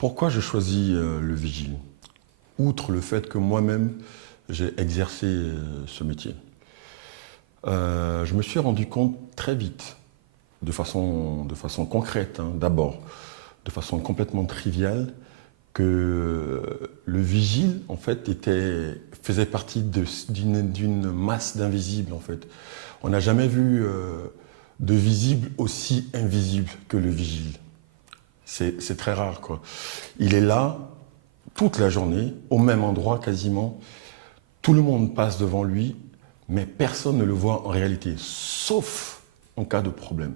Pourquoi j'ai choisi le vigile? Outre le fait que moi-même, j'ai exercé ce métier. Je me suis rendu compte très vite, de façon concrète, hein, d'abord, de façon complètement triviale, que le vigile, en fait, faisait partie d'une masse d'invisibles, en fait. On n'a jamais vu de visible aussi invisible que le vigile. C'est très rare, quoi. Il est là toute la journée, au même endroit quasiment. Tout le monde passe devant lui, mais personne ne le voit en réalité, sauf en cas de problème.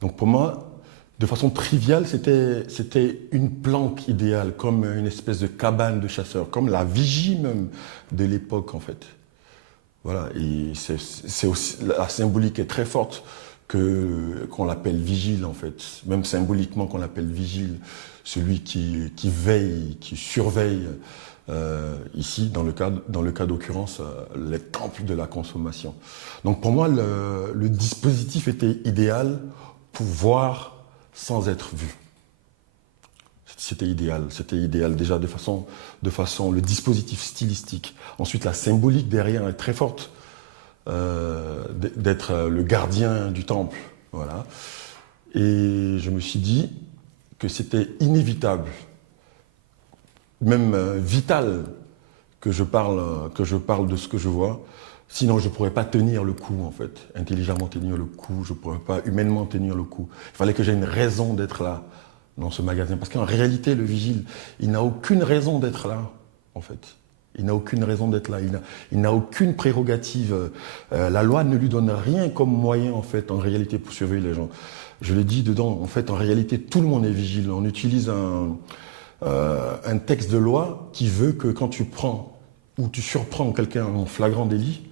Donc pour moi, de façon triviale, c'était une planque idéale, comme une espèce de cabane de chasseur, comme la vigie même de l'époque en fait. Voilà, et c'est aussi, la symbolique est très forte qu'on l'appelle vigile en fait, même symboliquement qu'on l'appelle vigile, celui qui veille, qui surveille, ici dans le cas d'occurrence, les temples de la consommation. Donc pour moi, le dispositif était idéal pour voir sans être vu. C'était idéal déjà le dispositif stylistique. Ensuite, la symbolique derrière est très forte, d'être le gardien du temple, voilà. Et je me suis dit que c'était inévitable, même vital, que je parle de ce que je vois. Sinon, je ne pourrais pas tenir le coup, en fait, intelligemment tenir le coup, je ne pourrais pas humainement tenir le coup. Il fallait que j'aie une raison d'être là, dans ce magasin. Parce qu'en réalité, le vigile, il n'a aucune raison d'être là, en fait. Il n'a aucune raison d'être là, il n'a aucune prérogative. La loi ne lui donne rien comme moyen, en fait, en réalité, pour surveiller les gens. Je l'ai dit dedans, en fait, en réalité, tout le monde est vigile. On utilise un texte de loi qui veut que quand tu prends ou tu surprends quelqu'un en flagrant délit,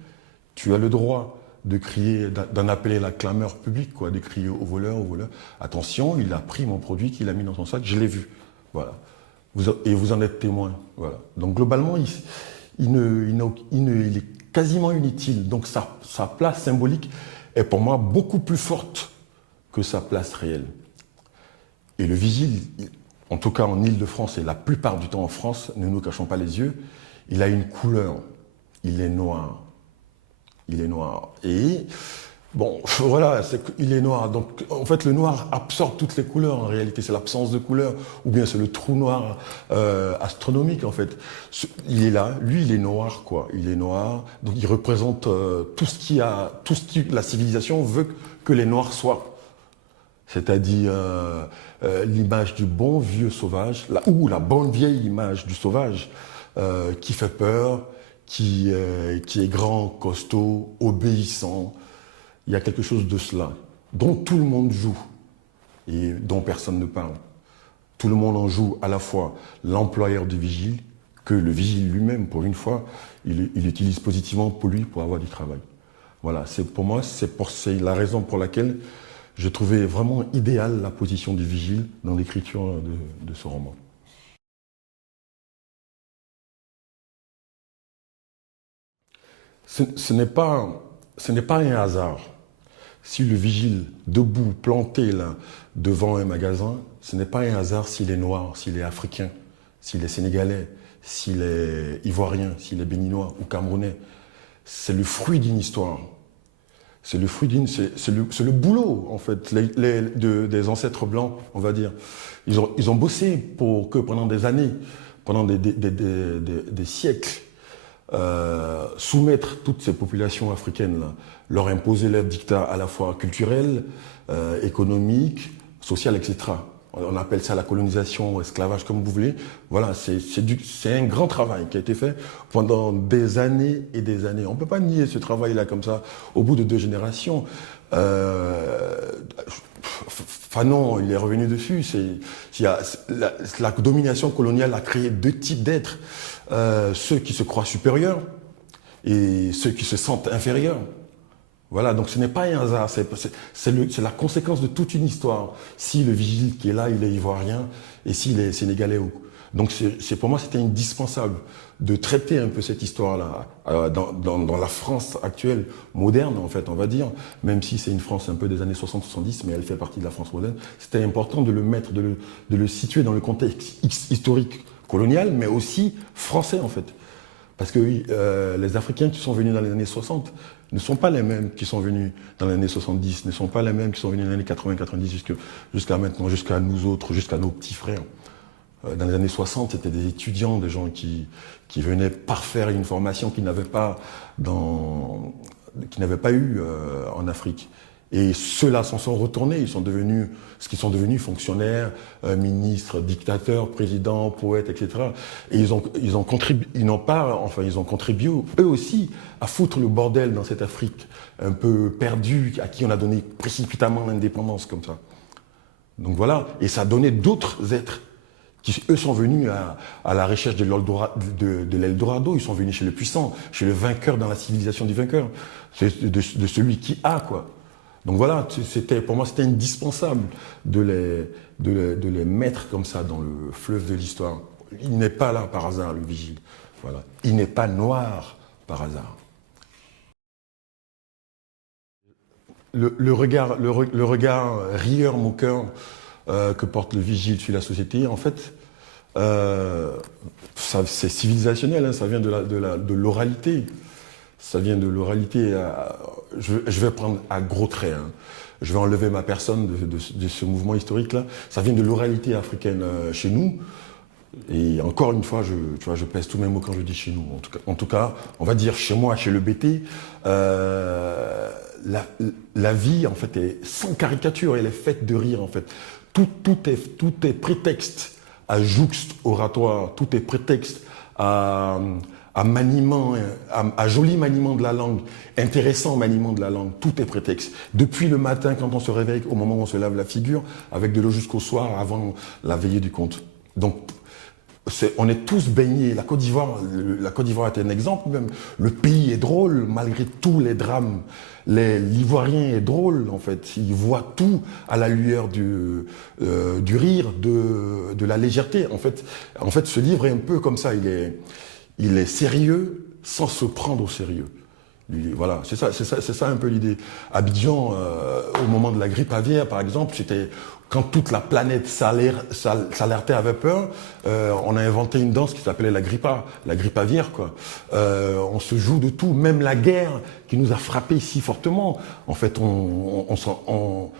tu as le droit de crier, d'en appeler la clameur publique, quoi, de crier au voleur, attention, il a pris mon produit qu'il a mis dans son sac, je l'ai vu. Voilà. Et vous en êtes témoin. Voilà. Donc globalement, il est quasiment inutile. Donc sa place symbolique est pour moi beaucoup plus forte que sa place réelle. Et le vigile, en tout cas en Île-de-France et la plupart du temps en France, ne nous cachons pas les yeux, il a une couleur, il est noir. Il est noir. Et bon, voilà, il est noir. Donc, en fait, le noir absorbe toutes les couleurs, en réalité. C'est l'absence de couleurs, ou bien c'est le trou noir astronomique, en fait. Il est là, lui, il est noir, quoi. Il est noir. Donc, il représente tout ce que la civilisation veut que les noirs soient. C'est-à-dire l'image du bon vieux sauvage, ou la bonne vieille image du sauvage, qui fait peur, qui est grand, costaud, obéissant. Il y a quelque chose de cela, dont tout le monde joue et dont personne ne parle. Tout le monde en joue, à la fois l'employeur du vigile, que le vigile lui-même, pour une fois, il utilise positivement pour lui, pour avoir du travail. Voilà, pour moi, c'est la raison pour laquelle je trouvais vraiment idéale la position du vigile dans l'écriture de ce roman. Ce n'est pas un hasard. Si le vigile, debout, planté là, devant un magasin, ce n'est pas un hasard s'il est noir, s'il est africain, s'il est sénégalais, s'il est ivoirien, s'il est béninois ou camerounais. C'est le fruit d'une histoire. C'est le boulot, en fait, des ancêtres blancs, on va dire. Ils ont bossé pour que pendant des années, pendant des siècles, soumettre toutes ces populations africaines-là, leur imposer leur dictat à la fois culturel, économique, social, etc. On appelle ça la colonisation, esclavage, comme vous voulez. Voilà, c'est un grand travail qui a été fait pendant des années et des années. On ne peut pas nier ce travail-là comme ça, au bout de 2 générations. Fanon, il est revenu dessus. La domination coloniale a créé 2 types d'êtres. Ceux qui se croient supérieurs et ceux qui se sentent inférieurs. Voilà, donc ce n'est pas un hasard, c'est la conséquence de toute une histoire. Si le vigile qui est là, il est ivoirien, et s'il est sénégalais. Donc pour moi, c'était indispensable de traiter un peu cette histoire-là dans la France actuelle, moderne en fait, on va dire, même si c'est une France un peu des années 60-70, mais elle fait partie de la France moderne. C'était important de le mettre, de le situer dans le contexte historique colonial, mais aussi français en fait. Parce que les Africains qui sont venus dans les années 60 ne sont pas les mêmes qui sont venus dans les années 70, ne sont pas les mêmes qui sont venus dans les années 80-90 jusqu'à maintenant, jusqu'à nous autres, jusqu'à nos petits frères. Dans les années 60, c'était des étudiants, des gens qui venaient parfaire une formation qu'ils n'avaient pas, eu en Afrique. Et ceux-là s'en sont retournés, ils sont devenus ce qu'ils sont devenus, fonctionnaires, ministres, dictateurs, présidents, poètes, etc. Et ils ont contribué eux aussi à foutre le bordel dans cette Afrique un peu perdue, à qui on a donné précipitamment l'indépendance comme ça. Donc voilà, et ça a donné d'autres êtres qui, eux, sont venus à la recherche de l'Eldorado, ils sont venus chez le puissant, chez le vainqueur dans la civilisation du vainqueur, de celui qui a, quoi. Donc voilà, pour moi, c'était indispensable de les mettre comme ça dans le fleuve de l'histoire. Il n'est pas là par hasard, le vigile. Voilà. Il n'est pas noir par hasard. Le regard rieur, moqueur que porte le vigile sur la société, en fait, c'est civilisationnel, hein, ça vient de l'oralité. Ça vient de l'oralité. Je vais prendre à gros traits. Hein. Je vais enlever ma personne de ce mouvement historique-là. Ça vient de l'oralité africaine chez nous. Et encore une fois, je pèse tous mes mots quand je dis chez nous. En tout cas, on va dire chez moi, chez le BT, la vie, en fait, est sans caricature. Elle est faite de rire, en fait. Tout est prétexte à jouxte oratoire. Tout est prétexte à maniement, à joli maniement de la langue, intéressant maniement de la langue, tout est prétexte. Depuis le matin, quand on se réveille, au moment où on se lave la figure, avec de l'eau jusqu'au soir, avant la veillée du compte. Donc, on est tous baignés. La Côte d'Ivoire est un exemple même. Le pays est drôle, malgré tous les drames. L'Ivoirien est drôle, en fait. Il voit tout à la lueur du rire, de la légèreté. En fait, ce livre est un peu comme ça. Il est sérieux sans se prendre au sérieux. Voilà, c'est ça un peu l'idée. Abidjan, au moment de la grippe aviaire, par exemple, c'était quand toute la planète s'alertait, avait peur, on a inventé une danse qui s'appelait la grippe aviaire, quoi. On se joue de tout, même la guerre qui nous a frappés si fortement. En fait, on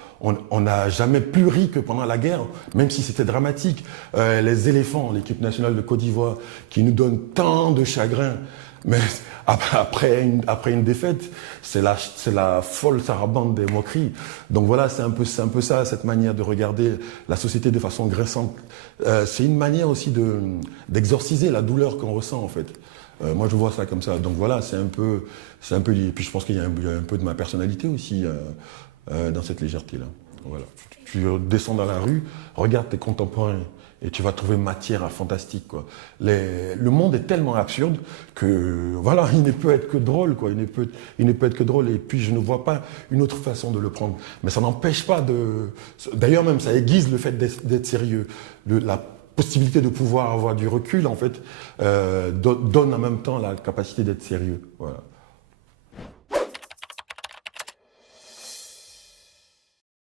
n'a jamais plus ri que pendant la guerre, même si c'était dramatique. Les éléphants, l'équipe nationale de Côte d'Ivoire, qui nous donne tant de chagrin. Mais après une défaite, c'est la folle sarabande des moqueries. Donc voilà, c'est un peu ça, cette manière de regarder la société de façon grinçante. C'est une manière aussi d'exorciser la douleur qu'on ressent, en fait. Moi, je vois ça comme ça. Donc voilà, c'est un peu. Et puis je pense qu'il y a un peu de ma personnalité aussi dans cette légèreté-là. Voilà. Tu descends dans la rue, regarde tes contemporains. Et tu vas trouver matière à fantastique, quoi. Le monde est tellement absurde que, voilà, il ne peut être que drôle, quoi. Il ne peut être que drôle. Et puis, je ne vois pas une autre façon de le prendre. Mais ça n'empêche pas de... D'ailleurs, même, ça aiguise le fait d'être sérieux. La possibilité de pouvoir avoir du recul, en fait, donne en même temps la capacité d'être sérieux. Voilà.